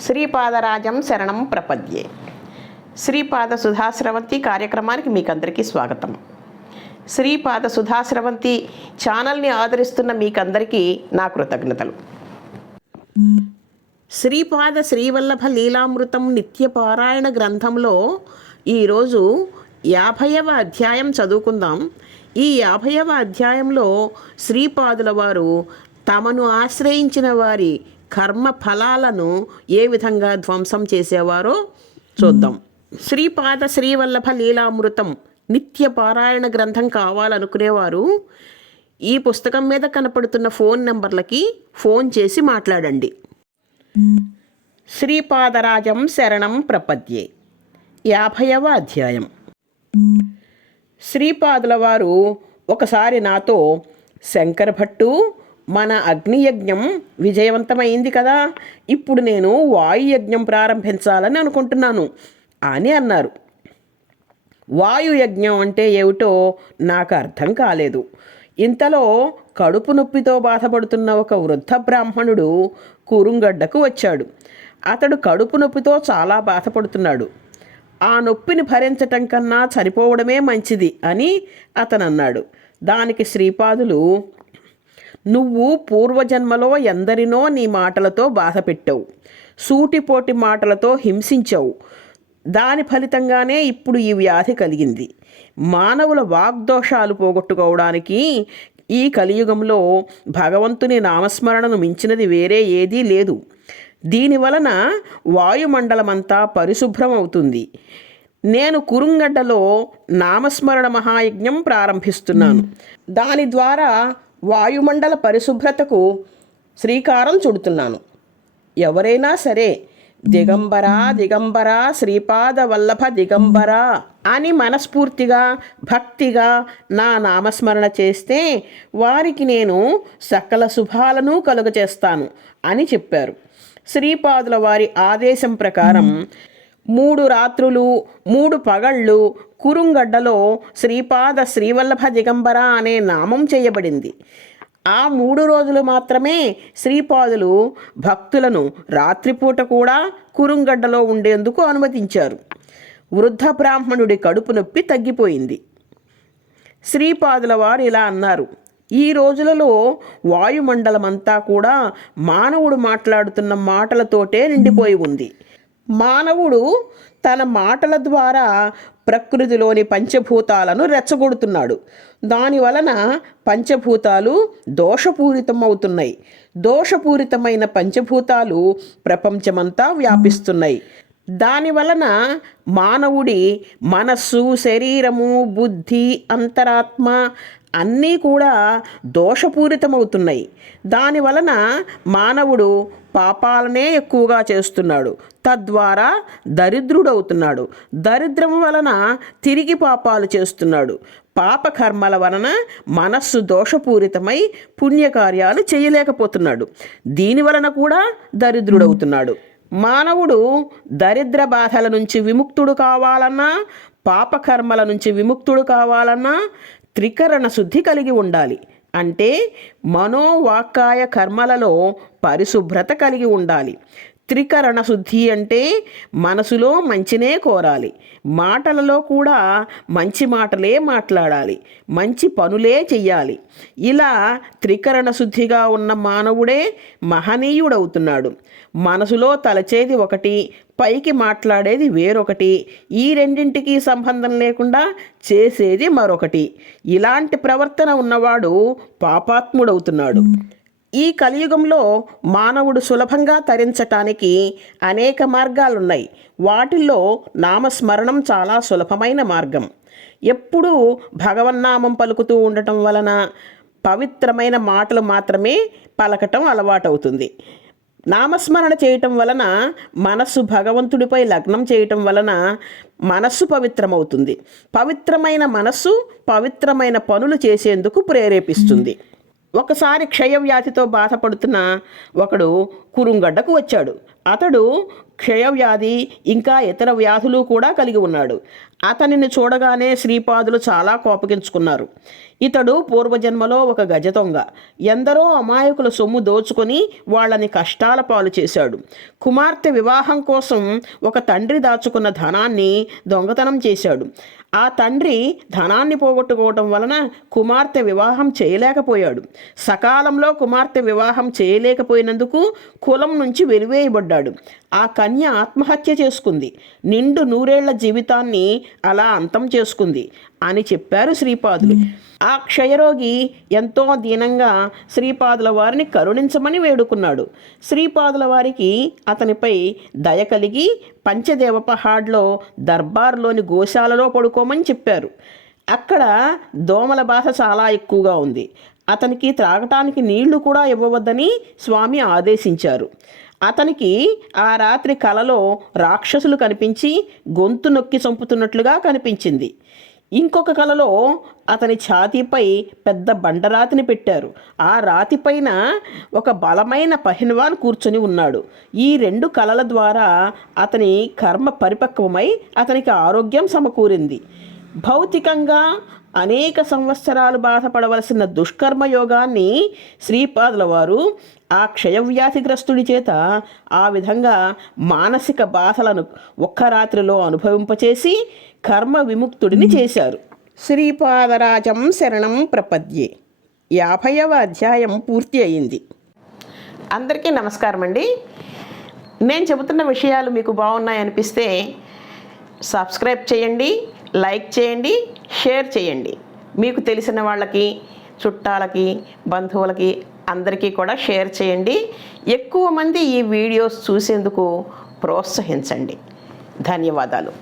శ్రీపాదరాజం శరణం ప్రపద్యే. శ్రీపాద సుధాశ్రవంతి కార్యక్రమానికి మీకందరికీ స్వాగతం. శ్రీపాద సుధాశ్రవంతి ఛానల్ని ఆదరిస్తున్న మీకందరికీ నా కృతజ్ఞతలు. శ్రీపాద శ్రీవల్లభ లీలామృతం నిత్యపారాయణ గ్రంథంలో ఈరోజు యాభైవ అధ్యాయం చదువుకుందాం. ఈ యాభైవ అధ్యాయంలో శ్రీపాదుల వారు తమను ఆశ్రయించిన వారి కర్మ ఫలాలను ఏ విధంగా ధ్వంసం చేసేవారో చూద్దాం. శ్రీపాద శ్రీవల్లభ లీలామృతం నిత్య పారాయణ గ్రంథం కావాలనుకునేవారు ఈ పుస్తకం మీద కనపడుతున్న ఫోన్ నెంబర్లకి ఫోన్ చేసి మాట్లాడండి. శ్రీపాదరాజం శరణం ప్రపద్యే. యాభైవ అధ్యాయం. శ్రీపాదుల వారు ఒకసారి నాతో శంకర భట్టు మన అగ్నియజ్ఞం విజయవంతమైంది కదా. ఇప్పుడు నేను వాయుయజ్ఞం ప్రారంభించాలని అనుకుంటున్నాను అని అన్నారు. వాయుయజ్ఞం అంటే ఏమిటో నాకు అర్థం కాలేదు. ఇంతలో కడుపు నొప్పితో బాధపడుతున్న ఒక వృద్ధ బ్రాహ్మణుడు కూరుంగడ్డకు వచ్చాడు. అతడు కడుపు నొప్పితో చాలా బాధపడుతున్నాడు. ఆ నొప్పిని భరించటం కన్నా చనిపోవడమే మంచిది అని అతను అన్నాడు దానికి శ్రీపాదులు నువ్వు పూర్వజన్మలో ఎందరినో నీ మాటలతో బాధపెట్టవు. సూటిపోటి మాటలతో హింసించావు. దాని ఫలితంగానే ఇప్పుడు ఈ వ్యాధి కలిగింది. మానవుల వాగ్దోషాలు పోగొట్టుకోవడానికి ఈ కలియుగంలో భగవంతుని నామస్మరణను మించినది వేరే ఏదీ లేదు. దీనివలన వాయుమండలమంతా పరిశుభ్రం అవుతుంది నేను కురుంగడ్డలో నామస్మరణ మహాయజ్ఞం ప్రారంభిస్తున్నాను. దాని ద్వారా వాయుమండల పరిశుభ్రతకు శ్రీకారం చుడుతున్నాను. ఎవరైనా సరే దిగంబర దిగంబర శ్రీపాద వల్లభ దిగంబరా అని మనస్ఫూర్తిగా భక్తిగా నా నామస్మరణ చేస్తే వారికి నేను సకల శుభాలను కలుగచేస్తాను అని చెప్పారు. శ్రీపాదుల వారి ఆదేశం ప్రకారం మూడు రాత్రులు మూడు పగళ్ళు కురుంగడ్డలో శ్రీపాద శ్రీవల్లభ దిగంబర అనే నామం చేయబడింది. ఆ మూడు రోజులు మాత్రమే శ్రీపాదులు భక్తులను రాత్రిపూట కూడా కురుంగడ్డలో ఉండేందుకు అనుమతించారు. వృద్ధ బ్రాహ్మణుడి కడుపు నొప్పి తగ్గిపోయింది. శ్రీపాదుల వారు ఇలా అన్నారు ఈ రోజులలో వాయుమండలమంతా కూడా మానవుడు మాట్లాడుతున్న మాటలతోటే నిండిపోయి ఉంది. మానవుడు తన మాటల ద్వారా ప్రకృతిలోని పంచభూతాలను రెచ్చగొడుతున్నాడు. దానివలన పంచభూతాలు దోషపూరితం అవుతున్నాయి దోషపూరితమైన పంచభూతాలు ప్రపంచమంతా వ్యాపిస్తున్నాయి. దానివలన మానవుడి మనస్సు శరీరము బుద్ధి అంతరాత్మ అన్నీ కూడా దోషపూరితమవుతున్నాయి. దానివలన మానవుడు పాపాలనే ఎక్కువగా చేస్తున్నాడు. తద్వారా దరిద్రుడవుతున్నాడు. దరిద్రం వలన తిరిగి పాపాలు చేస్తున్నాడు. పాపకర్మల వలన మనస్సు దోషపూరితమై పుణ్యకార్యాలు చేయలేకపోతున్నాడు. దీని వలన కూడా దరిద్రుడవుతున్నాడు. మానవుడు దరిద్ర బాధల నుంచి విముక్తుడు కావాలన్నా పాపకర్మల నుంచి విముక్తుడు కావాలన్నా త్రికరణ శుద్ధి కలిగి ఉండాలి. అంటే మనోవాక్కాయ కర్మలలో పరిశుభ్రత కలిగి ఉండాలి. త్రికరణ శుద్ధి అంటే మనసులో మంచినే కోరాలి. మాటలలో కూడా మంచి మాటలే మాట్లాడాలి. మంచి పనులే చెయ్యాలి. ఇలా త్రికరణ శుద్ధిగా ఉన్న మానవుడే మహనీయుడవుతున్నాడు. మనసులో తలచేది ఒకటి పైకి మాట్లాడేది వేరొకటి. ఈ రెండింటికి సంబంధం లేకుండా చేసేది మరొకటి. ఇలాంటి ప్రవర్తన ఉన్నవాడు పాపాత్ముడవుతున్నాడు. ఈ కలియుగంలో మానవుడు సులభంగా తరించటానికి అనేక మార్గాలున్నాయి. వాటిల్లో నామస్మరణం చాలా సులభమైన మార్గం. ఎప్పుడూ భగవన్నామం పలుకుతూ ఉండటం వలన పవిత్రమైన మాటలు మాత్రమే పలకటం అలవాటవుతుంది. నామస్మరణ చేయటం వలన మనస్సు భగవంతుడిపై లగ్నం చేయటం వలన మనస్సు పవిత్రమవుతుంది. పవిత్రమైన మనస్సు పవిత్రమైన పనులు చేసేందుకు ప్రేరేపిస్తుంది. ఒకసారి క్షయవ్యాధితో బాధపడుతున్న ఒకడు కురుంగడ్డకు వచ్చాడు. అతడు క్షయవ్యాధి ఇంకా ఇతర వ్యాధులు కూడా కలిగి ఉన్నాడు. అతనిని చూడగానే శ్రీపాదులు చాలా కోపగించుకున్నారు. ఇతడు పూర్వజన్మలో ఒక గజదొంగ ఎందరో అమాయకుల సొమ్ము దోచుకొని వాళ్ళని కష్టాల పాలు చేశాడు. కుమార్తె వివాహం కోసం ఒక తండ్రి దాచుకున్న ధనాన్ని దొంగతనం చేశాడు. ఆ తండ్రి ధనాన్ని పోగొట్టుకోవటం వలన కుమార్తె వివాహం చేయలేకపోయాడు. సకాలంలో కుమార్తె వివాహం చేయలేకపోయినందుకు కులం నుంచి వెలివేయబడ్డాడు. ఆ కన్య ఆత్మహత్య చేసుకుంది. నిండు నూరేళ్ళ జీవితాన్ని అలా అంతం చేసుకుంది అని చెప్పారు శ్రీపాదులు. ఆ క్షయరోగి ఎంతో దీనంగా శ్రీపాదుల వారిని కరుణించమని వేడుకున్నాడు. శ్రీపాదుల వారికి అతనిపై దయ కలిగి పంచదేవ పహాడ్లో దర్బార్లోని గోశాలలో పడుకోమని చెప్పారు. అక్కడ దోమల బాధ చాలా ఎక్కువగా ఉంది. అతనికి త్రాగటానికి నీళ్ళు కూడా ఇవ్వవద్దని స్వామి ఆదేశించారు. అతనికి ఆ రాత్రి కలలో రాక్షసులు కనిపించి గొంతు నొక్కి చంపుతున్నట్లుగా కనిపించింది. ఇంకొక కలలో అతని ఛాతీపై పెద్ద బండరాతిని పెట్టారు. ఆ రాతిపైన ఒక బలమైన పహిన్వాన్ కూర్చొని ఉన్నాడు. ఈ రెండు కలల ద్వారా అతని కర్మ పరిపక్వమై అతనికి ఆరోగ్యం సమకూరింది. భౌతికంగా అనేక సంవత్సరాలు బాధపడవలసిన దుష్కర్మ యోగాన్ని శ్రీపాదుల వారు ఆ క్షయవ్యాధిగ్రస్తుడి చేత ఆ విధంగా మానసిక బాధలను ఒక్క రాత్రిలో అనుభవింపచేసి కర్మ విముక్తుడిని చేశారు. శ్రీపాదరాజం శరణం ప్రపద్యే. యాభైవ అధ్యాయం పూర్తి అయింది. అందరికీ నమస్కారం అండి. నేను చెబుతున్న విషయాలు మీకు బాగున్నాయనిపిస్తే సబ్స్క్రైబ్ చేయండి. లైక్ చేయండి షేర్ చేయండి. మీకు తెలిసిన వాళ్ళకి చుట్టాలకి బంధువులకి అందరికీ కూడా షేర్ చేయండి. ఎక్కువ మంది ఈ వీడియోస్ చూసేందుకు ప్రోత్సహించండి. ధన్యవాదాలు.